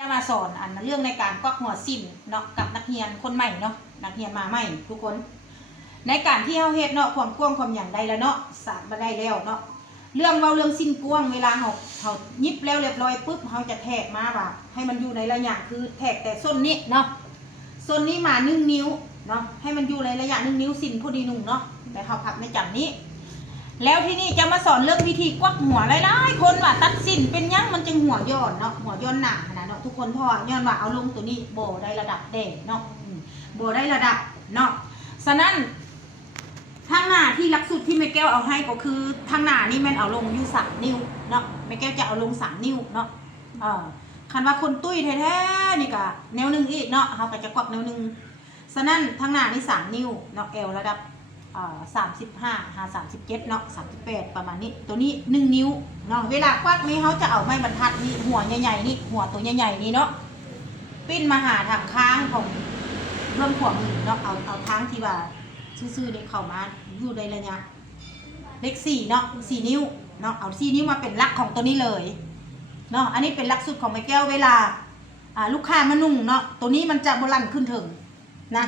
จะมาสอนเรื่องในการกวักหัวซิมเนาะกับนักเรียนคนใหม่เนาะนักเรียนมาใหม่ทุกคนในการที่เราเฮ็ดเนาะความกว้างความอย่างใดแล้วเนาะสารมาได้แล้วเนาะเรื่องสิ้นกว้างเวลาเขายิบแล้วเรียบร้อยปุ๊บเขาจะแทกมาแบบให้มันอยู่ในระยะคือแทกแต่ส้นนี้เนาะส้นนี้มา1 นิ้วเนาะให้มันอยู่ในระยะ1 นิ้วสิ้นพอดีนุ่งเนาะแต่เขาพับในจับนี้แล้วที่นี่จะมาสอนเรื่องวิธีกวักหัวหลายๆคนว่าตัดสินเป็นยังมันจึงหัวย้อนเนาะหัวย้อนหนาขนาดเนาะทุกคนพอย้อนว่าเอาลงตัวนี้โบได้ระดับแดงเนาะโบได้ระดับเนาะฉะนั้นทางหน้าที่หลักสูตรที่แม่แก้วเอาให้ก็คือทางหน้านี่มันเอาลงอยู่3 นิ้วเนาะแม่แก้วจะเอาลง3 นิ้วเนาะคันว่าคนตุ้ยแท้ๆนี่ก็แนวนึงอีกเนาะเขาก็จะกวักแนวนึงฉะนั้นทางหน้านี่3 นิ้วเนาะเอวระดับ35-37เนาะ38ประมาณนี้ตัวนี้1 นิ้วเนาะเวลากวักนี้เขาจะเอาไม้บรรทัดนี่หัวใหญ่ๆนี่หัวตัวใหญ่ๆนี่เนาะปิ้นมาหาทางค้างของเริ่มขวามือเนาะเอาทางที่ว่าซื่อๆนี่เข้ามาอยู่ในระยะเลข4เนาะ4 นิ้วเนาะเอา4 นิ้วมาเป็นหลักของตัวนี้เลยเนาะอันนี้เป็นหลักสูตรของแม่แก้วเวลาลูกค้ามานุ่งเนาะตัวนี้มันจะโบราณขึ้นถึงนะ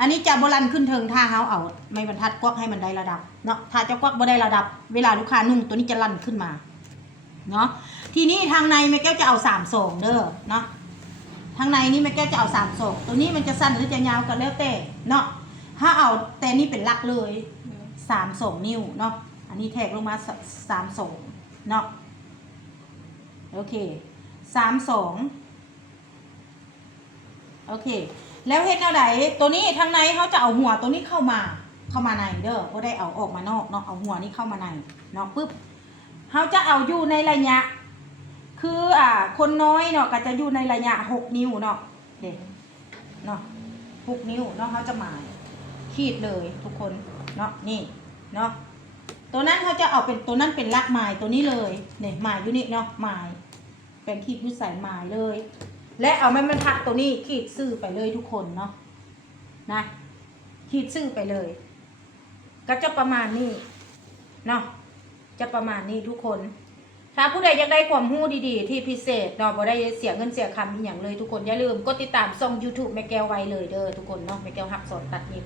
อันนี้จะโบราณขึ้นถึงถ้าเขาเอาไม้บรรทัดกวักให้มันได้ระดับเนาะถ้าจะกวักบ่ได้ระดับเวลาลูกค้านุ่งตัวนี้จะลั่นขึ้นมาเนาะทีนี้ทางในแม่แก้วจะเอา3 2เด้อเนาะทางในนี่แม่แก้วจะเอา3 2ตัวนี้มันจะสั้นหรือจะยาวก็แล้วแต่เนาะถ้าเอาแต่นี่เป็นหลักเลย3 2 นิ้วเนาะอันนี้แทกลงมา3 2เนาะโอเค3 2โอเคแล้วเฮ็ดแนวไหนตัวนี้ทางในเขาจะเอาหัวตัวนี้เข้ามาในเด้อบ่ได้เอาออกมานอกเนาะเอาหัวนี้เข้ามาในเนาะปึ๊บเขาจะเอาอยู่ในระยะคือคนน้อยเนาะก็จะอยู่ในระยะ6 นิ้วเนาะเด็กเนาะ6 นิ้วเนาะเขาจะหมายขีดเลยทุกคนเนาะนี่เนาะตัวนั้นเขาจะเอาเป็นตัวนั้นเป็นลักหมายตัวนี้เลยเนี่ยหมายอยู่นี่เนาะหมายเป็นขีดพื้นใส่หมายเลยและเอาไม้บรรทัดตัวนี้ขีดซื่อไปเลยทุกคนเนาะนะขีดซื่อไปเลยก็จะประมาณนี้เนาะจะประมาณนี้ทุกคนถ้าผู้ใดอยากได้ความรู้ดีๆที่พิเศษเนาะบ่ได้เสียเงินเสียคำอย่างเลยทุกคนอย่าลืมกดติดตามช่อง YouTube แม่แก้วไว้เลยเด้อทุกคนเนาะแม่แก้วหักสอนตัดเย็บ